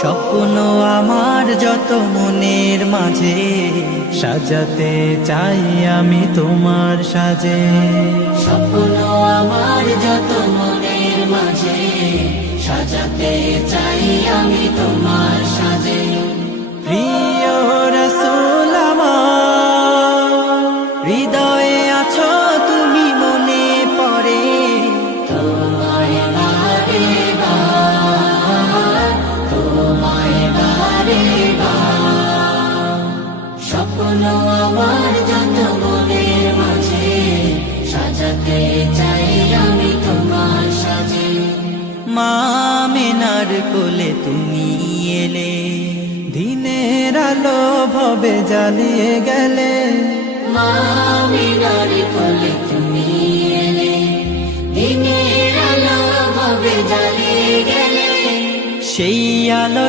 স্বপ্ন আমার যত মনের মাঝে, সাজাতে চাই আমি তোমার সাজে। স্বপ্ন আমার যত মনের মাঝে, সাজাতে চাই আমি তোমার সাজে। প্রিয় রাসূল আমার, হৃদয়ে আছো তুমি, মনে পড়ে তোমায় বারে বার, তোমায় বারে বার। স্বপ্ন আমার যত মনের মাঝে, সাজাতে চাই আমি তোমার সাজে। মা আমিনার কোলে তুমি এলে, দিনের আলো ভবে জ্বালিয়ে গেলে। মা আমিনার কোলে তুমি এলে, দিনের আলো ভাবে জ্বালিয়ে গেলে। সেই আলো